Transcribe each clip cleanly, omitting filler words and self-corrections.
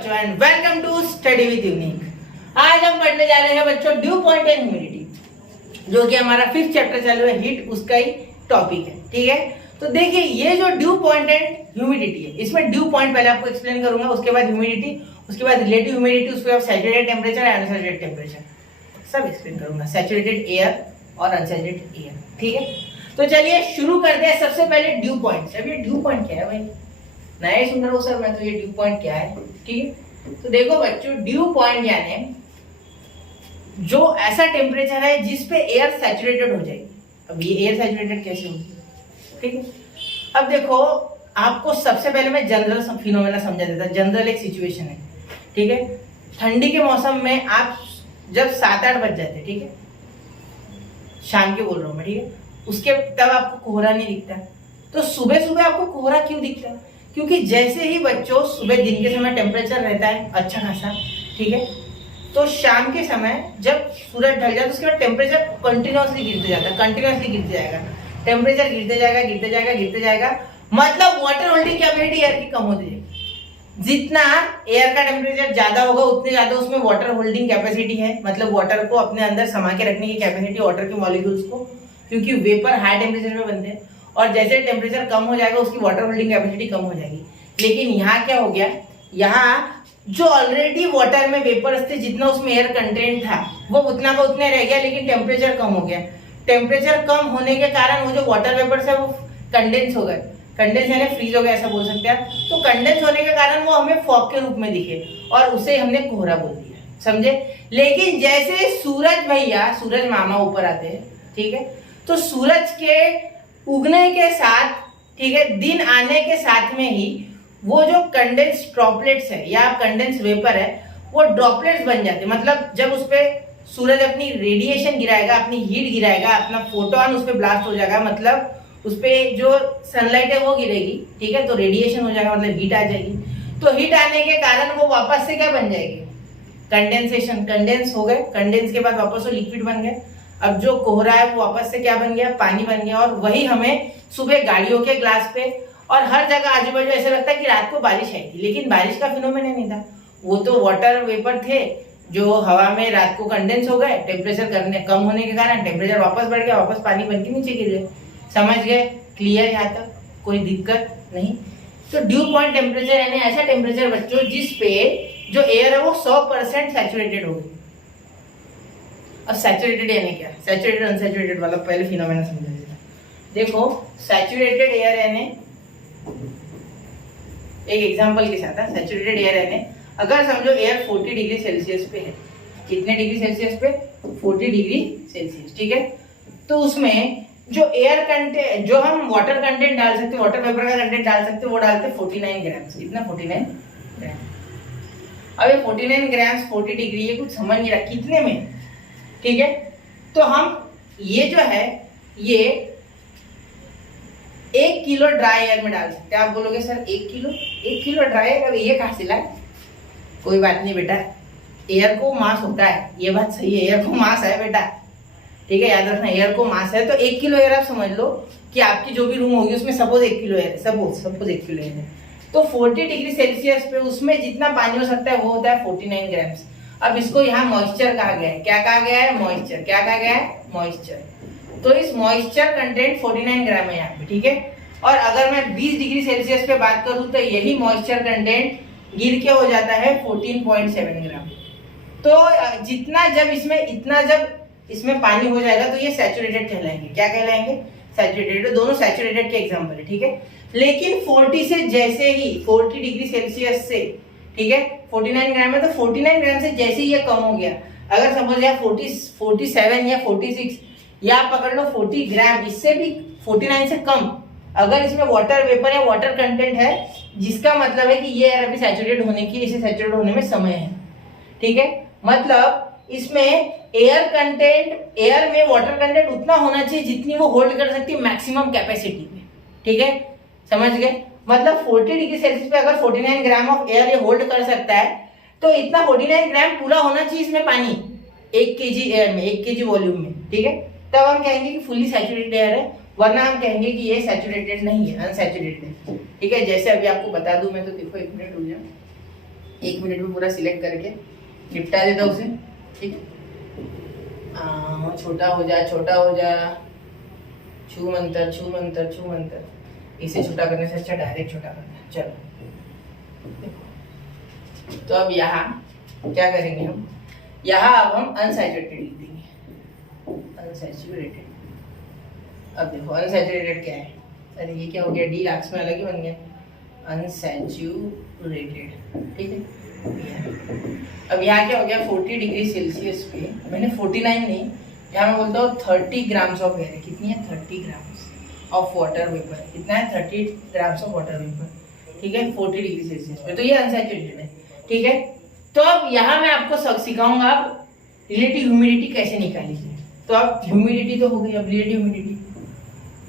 बच्चों and welcome to study with unique. आज हम पढ़ने जा रहे हैं बच्चों ड्यू पॉइंट एंड ह्यूमिडिटी, जो कि हमारा 5th चैप्टर चालू है, हीट, उसका ही टॉपिक है। ठीक है, तो देखिए ये जो ड्यू पॉइंट एंड ह्यूमिडिटी है, इसमें ड्यू पॉइंट पहले आपको एक्सप्लेन करूंगा, उसके बाद ह्यूमिडिटी, उसके बाद रिलेटिव ह्यूमिडिटी, उसके बाद saturated temperature and unsaturated temperature, सब एक्सप्लेन करूंगा, सैचुरेटेड एयर और अनसैचुरेटेड एयर। ठीक है, तो चलिए शुरू करते हैं। सबसे पहले ड्यू पॉइंट। अब ये ड्यू पॉइंट क्या है भाई, नया सुन रहा हूँ सर मैं, तो ये ड्यू पॉइंट क्या है? ठीक है, तो देखो बच्चों, ड्यू पॉइंट यानी जो ऐसा टेम्परेचर है जिस पे एयर सैचुरेटेड हो जाएगी। अब ये एयर सैचुरेटेड कैसे होगी? ठीक है, अब देखो आपको सबसे पहले मैं जनरल फिनोमेना समझा देता। जनरल एक सिचुएशन है, ठीक है, ठंडी के मौसम में आप जब 7-8 बज जाते, ठीक है, शाम के बोल रहा हूँ मैं, ठीक है, उसके तब आपको कोहरा नहीं दिखता। तो सुबह सुबह आपको कोहरा क्यों दिखता है? क्योंकि जैसे ही बच्चों सुबह दिन के समय टेम्परेचर रहता है अच्छा खासा, ठीक है, तो शाम के समय जब सूरज ढल जाता है उसके बाद टेम्परेचर कंटिन्यूअसली गिरते जाता है, कंटिन्यूअसली गिरते जाएगा, टेम्परेचर गिरते जाएगा, गिरते जाएगा, गिरते जाएगा, मतलब वाटर होल्डिंग कैपेसिटी एयर की कम होती जाएगी। जितना एयर का टेम्परेचर ज्यादा होगा उतने ज्यादा उसमें वाटर होल्डिंग कैपेसिटी है, मतलब वाटर को अपने अंदर समा के रखने की कैपेसिटी वाटर के मॉलिक्यूल्स को, क्योंकि वेपर हाई टेम्परेचर में बनते हैं, और जैसे टेम्परेचर कम हो जाएगा उसकी वाटर होल्डिंग कैपेसिटी कम हो जाएगी। लेकिन यहाँ क्या हो गया, यहाँ जो ऑलरेडी वाटर में वेपर्स थे, जितना उसमें एयर कंटेंट था वो उतना का उतना रह गया, लेकिन टेम्परेचर कम हो गया। टेम्परेचर कम होने के कारण वो जो वाटर वेपर्स है वो कंडेंस हो गए, कंडेंस यानी फ्रीज हो गया, ऐसा बोल सकते हैं। तो कंडेंस होने के कारण वो हमें फॉग के रूप में दिखे और उसे हमने कोहरा बोल दिया, समझे। लेकिन जैसे सूरज भैया, सूरज मामा ऊपर आते हैं, ठीक है, तो सूरज के उगने के साथ, ठीक है, दिन आने के साथ में ही वो जो कंडेंस ड्रॉपलेट्स है या कंडेंस वेपर है वो ड्रॉपलेट्स बन जाते हैं। मतलब जब उस पे सूरज अपनी रेडिएशन गिराएगा, अपनी हीट गिराएगा, अपना फोटोन उस पे ब्लास्ट हो जाएगा, मतलब उस पे जो सनलाइट है वो गिरेगी, ठीक है, तो रेडिएशन हो जाएगा, मतलब हीट आ जाएगी। तो हीट आने के कारण वो वापस से क्या बन जाएगी? कंडेंसेशन, कंडेंस हो गए, कंडेंस के बाद वापस वो लिक्विड बन गए। अब जो कोहरा है वो वापस से क्या बन गया? पानी बन गया। और वही हमें सुबह गाड़ियों के ग्लास पे और हर जगह आजू बाजू ऐसा लगता है कि रात को बारिश आई थी, लेकिन बारिश का फिनोमेना नहीं था, वो तो वाटर वेपर थे जो हवा में रात को कंडेंस हो गए, टेम्परेचर करने कम होने के कारण टेम्परेचर वापस बढ़ गया, वापस पानी बन के नीचे गिर गए। समझ गए? क्लियर? यहाँ तक कोई दिक्कत नहीं। तो ड्यू पॉइंट टेम्परेचर यानी ऐसा टेम्परेचर बच्चों जिस पे जो एयर है वो 100% सैचुरेटेड हो गई। अब सैचुरेटेड यानी क्या? सैचुरेटेड अनसैचुरेटेड वाला पहले फिनोमेना समझा देता। देखो सैचुरेटेड एयर यानी एक एग्जांपल के साथ, सैचुरेटेड एयर यानी अगर समझो एयर 40 डिग्री सेल्सियस पे है, कितने डिग्री सेल्सियस पे? 40 डिग्री सेल्सियस, ठीक है, तो उसमें जो एयर कंटेंट, जो हम वाटर कंटेंट डाल सकते, वाटर वेपर का कंटेंट डाल सकते, वो डालते 49 ग्राम। कितना? 49 ग्राम। अब ये 49 ग्राम 40 डिग्री, ये कुछ समझ नहीं रहा कितने में, ठीक है, तो हम ये जो है ये 1 किलो ड्राई एयर में डाल सकते हैं। आप बोलोगे सर 1 किलो ड्राई एयर, अब ये कहाँ से लाए? कोई बात नहीं बेटा, एयर को मास होता है, ये बात सही है, एयर को मास है बेटा, ठीक है, याद रखना, एयर को मास है। तो 1 किलो एयर आप समझ लो कि आपकी जो भी रूम होगी उसमें suppose 1 kilo air, suppose 1 kilo air है, तो 40 डिग्री सेल्सियस पे उसमें जितना पानी हो सकता है वो होता है 49 ग्राम्स। अब इसको यहाँ मॉइस्चर कहा गया है। क्या कहा गया है? मॉइस्चर। क्या कहा गया है? मॉइस्चर। तो इस मॉइस्चर कंटेंट 49 ग्राम है यहाँ पे, ठीक है, और अगर मैं 20 डिग्री सेल्सियस पे बात करूं तो यही मॉइस्चर कंटेंट गिर के हो जाता है 14.7 ग्राम। तो जितना जब इसमें इतना जब इसमें पानी हो जाएगा तो ये सैचुरेटेड कहलाएंगे। क्या कहलाएंगे? सैचुरेटेड। दोनों सैचुरेटेड के एग्जाम्पल है, ठीक है। लेकिन 40 से जैसे ही 40 डिग्री सेल्सियस से, ठीक है, 49 ग्राम है, तो 49 ग्राम से जैसे ही ये कम हो गया, अगर सपोज या 47 या 46 या आप पकड़ लो 40 ग्राम, इससे भी 49 से कम, अगर इसमें वाटर वेपर या वाटर कंटेंट है, जिसका मतलब है कि ये एयर अभी सैचुरेट होने की, इसे सैचुरेट होने में समय है, ठीक है, मतलब इसमें एयर कंटेंट, एयर में वाटर कंटेंट उतना होना चाहिए जितनी वो होल्ड कर सकती है मैक्सिमम कैपेसिटी में, ठीक है, समझ गए। मतलब 40 डिग्री सेल्सियस पे अगर 49 ग्राम ऑफ एयर ये होल्ड कर सकता है, तो इतना 49 ग्राम पूरा होना चाहिए इसमें पानी 1 केजी एयर में, 1 केजी वॉल्यूम में, ठीक है, तब हम कहेंगे कि फुल्ली सैचुरेटेड एयर है, वरना हम कहेंगे कि ये सैचुरेटेड नहीं है, अनसैचुरेटेड है, ठीक है। जैसे अभी आपको बता दूं मैं, तो देखो 1 मिनट रुक जाओ, 1 मिनट में पूरा सिलेक्ट करके निपटा देता उसे, ठीक है। छोटा हो जा, छू मंतर, इसे छोटा करने से अच्छा डायरेक्ट छोटा करना है। चलो, तो अब यहाँ क्या करेंगे हम, यहाँ अब हम अनसैचुरेटेड लिख देंगे, अनसैचुरेटेड। अब देखो अनसैचुरेटेड क्या है, अरे ये क्या हो गया, डी लास्ट में अलग ही बन गया, अनसैचुरेटेड, ठीक है। अब यहाँ क्या हो गया, 40 डिग्री सेल्सियस पे, मैंने 49 नहीं, यहाँ मैं बोलता हूँ 30 ग्राम्स ऑफ एयर है। कितनी है, 30 ग्राम्स ऑफ वाटर वेपर। कितना है, 30 ग्राम्स ऑफ वाटर वेपर, ठीक है, 40 डिग्री सेल्सियस पे। तो ये अनसैचुरेटेड है, ठीक है। तो अब यहाँ मैं आपको सिखाऊंगा आप रिलेटिव ह्यूमिडिटी कैसे निकाली जाए। तो अब ह्यूमिडिटी तो हो गई, अब रिलेटिव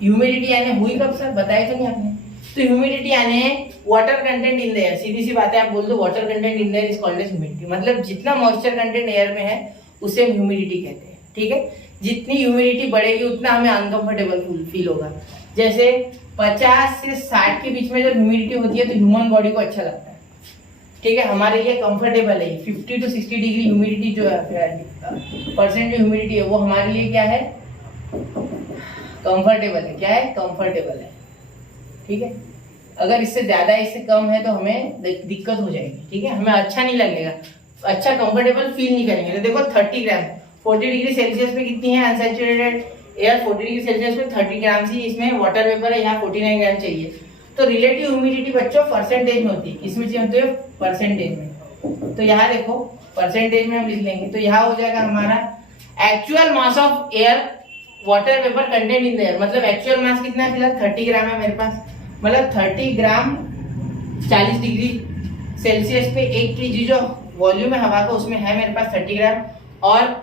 ह्यूमिडिटी यानी हुई कब सर, बताया तो नहीं आपने। तो ह्यूमिडिटी यानी water content in the air, सीधी सी बात है, आप बोल दो water content in the air is called as humidity. मतलब जितना मॉइस्चर कंटेंट एयर में है उसे हम ह्यूमिडिटी कहते हैं, ठीक है। जितनी ह्यूमिडिटी बढ़ेगी उतना हमें अनकंफर्टेबल फील होगा। जैसे 50 से 60 के बीच में जब ह्यूमिडिटी होती है तो ह्यूमन बॉडी को अच्छा लगता है, ठीक है, हमारे लिए कंफर्टेबल है। 50 to 60 डिग्री ह्यूमिडिटी जो है, परसेंट जो ह्यूमिडिटी है वो हमारे लिए क्या है, कंफर्टेबल है। क्या है, कंफर्टेबल है, ठीक है। अगर इससे ज्यादा इससे कम है तो हमें दिक्कत हो जाएगी, ठीक है, हमें अच्छा नहीं लगेगा, अच्छा कंफर्टेबल फील नहीं करेंगे। तो देखो 30 ग्राम 40 डिग्री सेल्सियस पे कितनी है अनसैचुरेटेड एयर, 40 डिग्री सेल्सियस पे 30 ग्राम ही इसमें वाटर वेपर है, यहाँ 49 ग्राम चाहिए। तो रिलेटिव ह्यूमिडिटी बच्चों परसेंटेज में होती है, किसमें चाहिए होती है, परसेंटेज में। तो यहाँ देखो परसेंटेज में हम लिख लेंगे, तो यहाँ हो जाएगा हमारा actual mass of air water vapour content in the air. मतलब एक्चुअल मास कितना है, फिलहाल 30 ग्राम है मेरे पास, मतलब 30 ग्राम 40 डिग्री सेल्सियस पे 1 kg जो वॉल्यूम है हवा का उसमें है मेरे पास 30 ग्राम। और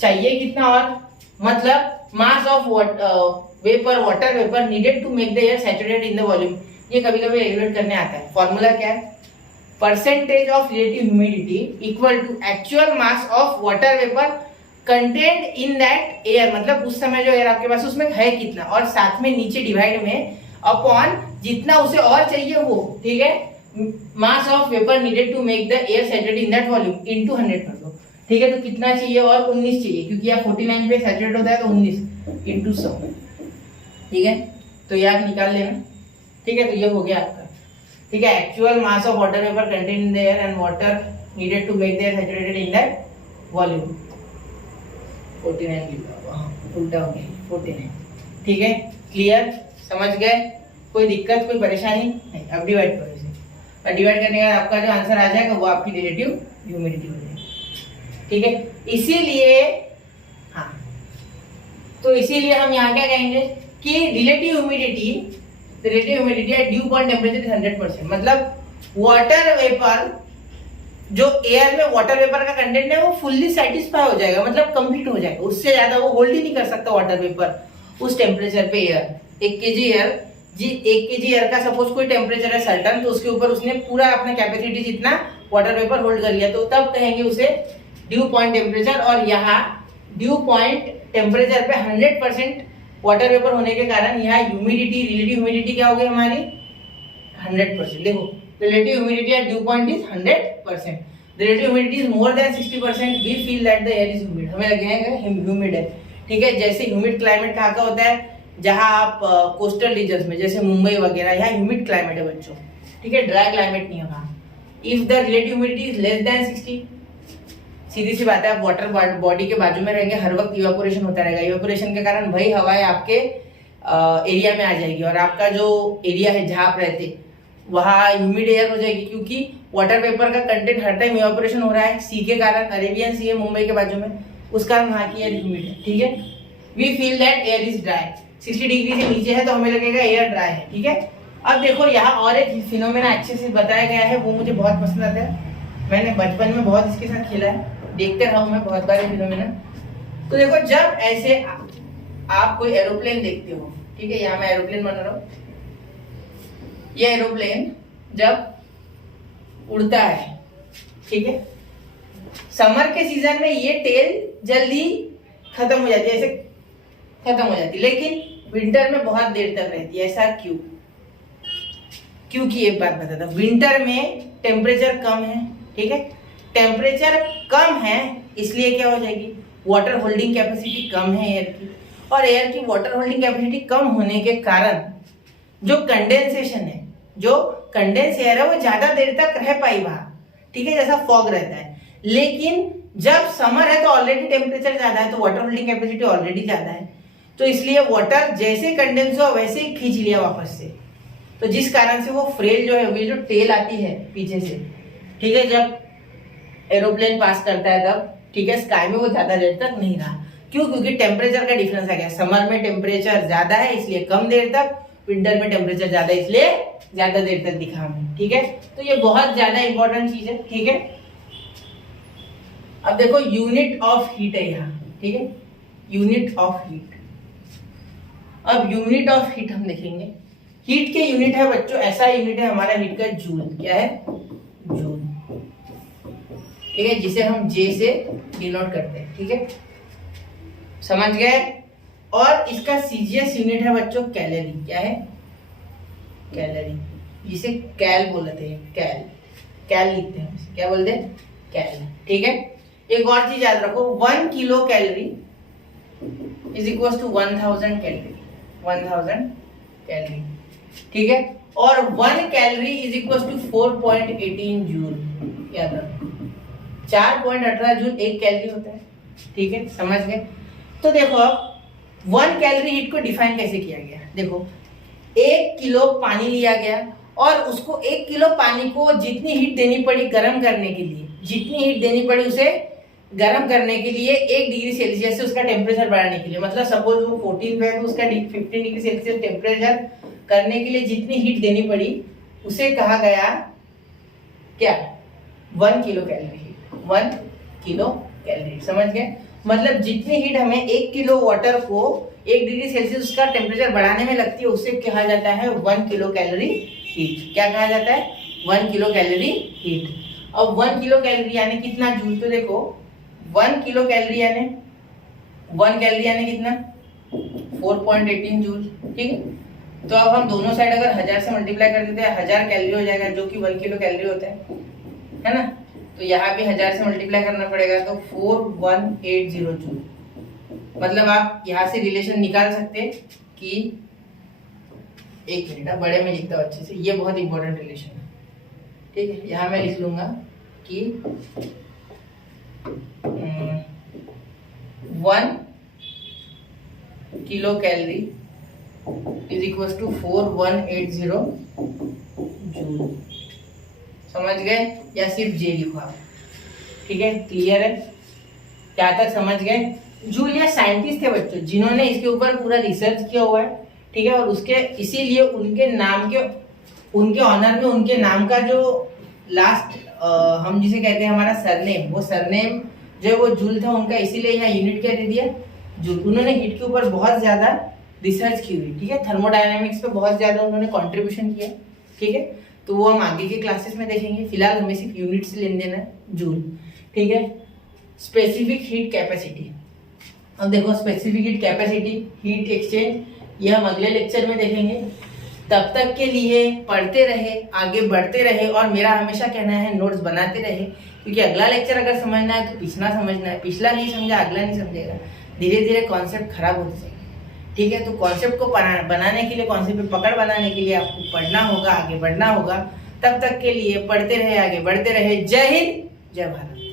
चाहिए कितना, और मतलब mass of vapour water vapour needed to make the air saturated in the volume. ये कभी कभी एलिवेट करने आता है। फॉर्मूला क्या है, percentage of relative humidity equal to actual mass of water vapour content in that air. मतलब उस समय जो एयर आपके पास उसमें है कितना, और साथ में नीचे डिवाइड में अपॉन जितना उसे और चाहिए वो, ठीक है, mass of vapour needed to make the air saturated in that volume into 100 कर दो, ठीक है। तो कितना चाहिए, और 19 चाहिए, क्योंकि यहाँ 49 पे सैचुरेट होता है तो 19 इंटू 100, ठीक है। तो ये आप निकाल लेना, ठीक है। तो ये हो गया आपका, ठीक है, actual mass of water vapour content in the air and water needed to make the air saturated in that volume. 49 उल्टा हो गया 49, ठीक है। क्लियर, समझ गए, कोई दिक्कत कोई परेशानी नहीं। अब डिवाइड करो इसे, और डिवाइड करने के बाद आपका जो आंसर आ जाएगा वो आपकी रिलेटिव ह्यूमिडिटी हो जाएगी, ठीक है। इसीलिए हाँ, तो इसीलिए हम यहाँ क्या कहेंगे कि रिलेटिव ह्यूमिडिटी है ड्यू पॉइंट टेम्परेचर 100%। मतलब वाटर वेपर जो एयर में वाटर वेपर का कंटेंट है वो फुल्ली सेटिस्फाई हो जाएगा, मतलब कंप्लीट हो जाएगा, उससे ज्यादा वो होल्ड ही नहीं कर सकता वाटर वेपर उस टेम्परेचर पे। एयर 1 kg एयर का सपोज कोई टेम्परेचर है सर्टन, तो उसके ऊपर उसने पूरा अपना कैपेसिटी जितना वाटर वेपर होल्ड कर लिया, तो तब कहेंगे उसे ड्यू पॉइंट टेम्परेचर। और यहाँ ड्यू पॉइंट टेम्परेचर पे 100% वाटर वेपर होने के कारण यहाँ ह्यूमिडिटी, रिलेटिव ह्यूमिडिटी क्या हो गई हमारी 100%। देखो relative humidity at dew point is 100%, relative humidity is more than 60%, we feel that the air is humid, हमें लगेगा ह्यूमिड है, ठीक है। जैसे ह्यूमिड क्लाइमेट कहाँ का होता है, जहाँ आप कोस्टल रीजन्स में जैसे मुंबई वगैरह, यहाँ ह्यूमिड क्लाइमेट है बच्चों, ठीक है, ड्राई क्लाइमेट नहीं होगा। If the relative humidity is less than 60, सीधी सी बात है, आप वाटर बॉडी के बाजू में रहेंगे, हर वक्त इवेपोरेशन होता रहेगा, इवेपोरेशन के कारण वही हवाएं आपके एरिया में आ जाएगी, और आपका जो एरिया है जहाँ आप रहते वहाँ ह्यूमिड एयर हो जाएगी, क्योंकि वाटर वेपर का कंटेंट हर टाइम इवेपोरेशन हो रहा है सी के कारण, अरेबियन सी है मुंबई के बाजू में, उस कारण वहाँ की एयर ह्यूमिड है, ठीक है। We feel that air is dry, 60 degree से नीचे है तो हमें लगेगा एयर ड्राई है, ठीक है। अब देखो यहाँ और एक फिनोमेना अच्छे से बताया गया है, वो मुझे बहुत पसंद आता है, मैंने बचपन में बहुत इसके साथ खेला है, देखते रहा हूँ मैं बहुत बार फिनोमेना। तो देखो जब ऐसे आप कोई एरोप्लेन देखते हो, ठीक है, यहाँ मैं एरोप्लेन बना रहा हूँ, ये एरोप्लेन जब उड़ता है, ठीक है, समर के सीजन में ये टेल जल्दी खत्म हो जाती है, ऐसे खत्म हो जाती है, लेकिन विंटर में बहुत देर तक रहती है। ऐसा क्यों? क्योंकि एक बात बताता हूं, विंटर में टेम्परेचर कम है, ठीक है। टेम्परेचर कम है इसलिए क्या हो जाएगी, वाटर होल्डिंग कैपेसिटी कम है एयर की, और एयर की वाटर होल्डिंग कैपेसिटी कम होने के कारण जो कंडेंसेशन है, जो कंडेंस एयर है वो ज्यादा देर तक रह पाई वहां, ठीक है, जैसा फॉग रहता है। लेकिन जब समर है तो ऑलरेडी टेम्परेचर ज्यादा है, तो वाटर होल्डिंग कैपेसिटी ऑलरेडी ज्यादा है, तो इसलिए वाटर जैसे कंडेंस हुआ वैसे ही खींच लिया वापस से। तो जिस कारण से वो फ्रेल जो है, वो जो टेल आती है पीछे से, ठीक है, जब एरोप्लेन पास करता है तब, ठीक है, स्काई में वो ज्यादा देर तक नहीं रहा। क्यों? क्योंकि टेम्परेचर का डिफरेंस आ गया। समर में टेम्परेचर ज्यादा है इसलिए कम देर तक, विंटर में टेम्परेचर ज्यादा इसलिए ज्यादा देर तक दिखा हमें, ठीक है। तो ये बहुत ज्यादा इंपॉर्टेंट चीज है, ठीक है। अब देखो यूनिट ऑफ हीट है यहाँ, ठीक है, यूनिट ऑफ हीट। अब यूनिट ऑफ हीट हम देखेंगे। हीट के यूनिट है बच्चों, ऐसा यूनिट है हमारा हीट का जूल। क्या है? जूल, ठीक है, जिसे हम जे से डिनोट करते हैं, ठीक है, समझ गए। और इसका सीजीएस यूनिट है बच्चों कैलोरी। क्या है? कैलोरी, जिसे कैल बोलते हैं, कैल, कैल लिखते हैं, क्या बोलते हैं? कैल, ठीक है। एक और चीज याद रखो, 1 kilo calorie is equal to 1000 calorie, 1000 calorie, ठीक है। और 1 calorie is equal to 4.18 joule. याद रखो 4.18 जूल एक कैलोरी होता है, ठीक है, समझ गए। तो देखो अब 1 कैलोरी हीट को डिफाइन कैसे किया गया। देखो 1 किलो पानी लिया गया और उसको 1 किलो पानी को जितनी हीट देनी पड़ी गर्म करने के लिए, जितनी हीट देनी पड़ी उसे गर्म करने के लिए 1 डिग्री सेल्सियस से उसका टेम्परेचर बढ़ाने के लिए, मतलब सपोज वो 14 पे है तो उसका 15 डिग्री सेल्सियस टेम्परेचर करने के लिए जितनी हीट देनी पड़ी उसे कहा गया क्या? 1 kilo calorie heat, 1 kilo calorie, समझ गए। मतलब जितनी हीट हमें 1 किलो वाटर को 1 डिग्री सेल्सियस उसका टेम्परेचर बढ़ाने में लगती है उसे कहा जाता है 1 किलो कैलोरी हीट। क्या कहा जाता है? 1 किलो कैलोरी हीट। अब 1 किलो कैलोरी यानी कितना जूल? तो देखो 1 किलो कैलोरी यानी 1 कैलोरी यानी कितना? 4.18 जूल, ठीक है। तो अब हम दोनों साइड अगर 1000 से मल्टीप्लाई कर देते हैं 1000 कैलोरी हो जाएगा, जो कि 1 किलो कैलोरी होता है ना। तो यहाँ भी 1000 से मल्टीप्लाई करना पड़ेगा, तो 4180 जूल। मतलब आप यहाँ से रिलेशन निकाल सकते हैं कि, एक मिनट बड़े में लिखता हूँ अच्छे से, ये बहुत इंपॉर्टेंट रिलेशन है, ठीक है। यहाँ मैं लिख लूंगा कि 1 kilo calorie is equal to 4180 joule, समझ गए। या सिर्फ जे लिखो आप, ठीक है, क्लियर है? क्या तक समझ गए? जूल ये साइंटिस्ट थे बच्चों जिन्होंने इसके ऊपर पूरा रिसर्च किया हुआ है, ठीक है, और उसके इसीलिए उनके नाम के, उनके ऑनर में उनके नाम का जो लास्ट हम जिसे कहते हैं हमारा सरनेम, वो सरनेम जो वो जूल था उनका, इसीलिए यहाँ यूनिट क्या दे दिया? जूल। उन्होंने हीट के ऊपर बहुत ज्यादा रिसर्च की हुई, ठीक है, थर्मोडायनामिक्स पे बहुत ज्यादा उन्होंने कॉन्ट्रीब्यूशन किया, ठीक है। तो वो हम आगे के क्लासेस में देखेंगे, फिलहाल हमें सिर्फ यूनिट से लेन देना है, जूल, ठीक है। स्पेसिफिक हीट कैपेसिटी, अब देखो specific heat capacity, heat exchange, ये हम अगले लेक्चर में देखेंगे। तब तक के लिए पढ़ते रहे, आगे बढ़ते रहे, और मेरा हमेशा कहना है नोट्स बनाते रहे, क्योंकि अगला लेक्चर अगर समझना है तो पिछला समझना है, पिछला नहीं समझा अगला नहीं समझेगा, धीरे धीरे कॉन्सेप्ट खराब होते जाएंगे, ठीक है। तो कॉन्सेप्ट को बनाने के लिए, कॉन्सेप्ट पे पकड़ बनाने के लिए आपको पढ़ना होगा, आगे बढ़ना होगा। तब तक के लिए पढ़ते रहे, आगे बढ़ते रहे। जय हिंद, जय भारत।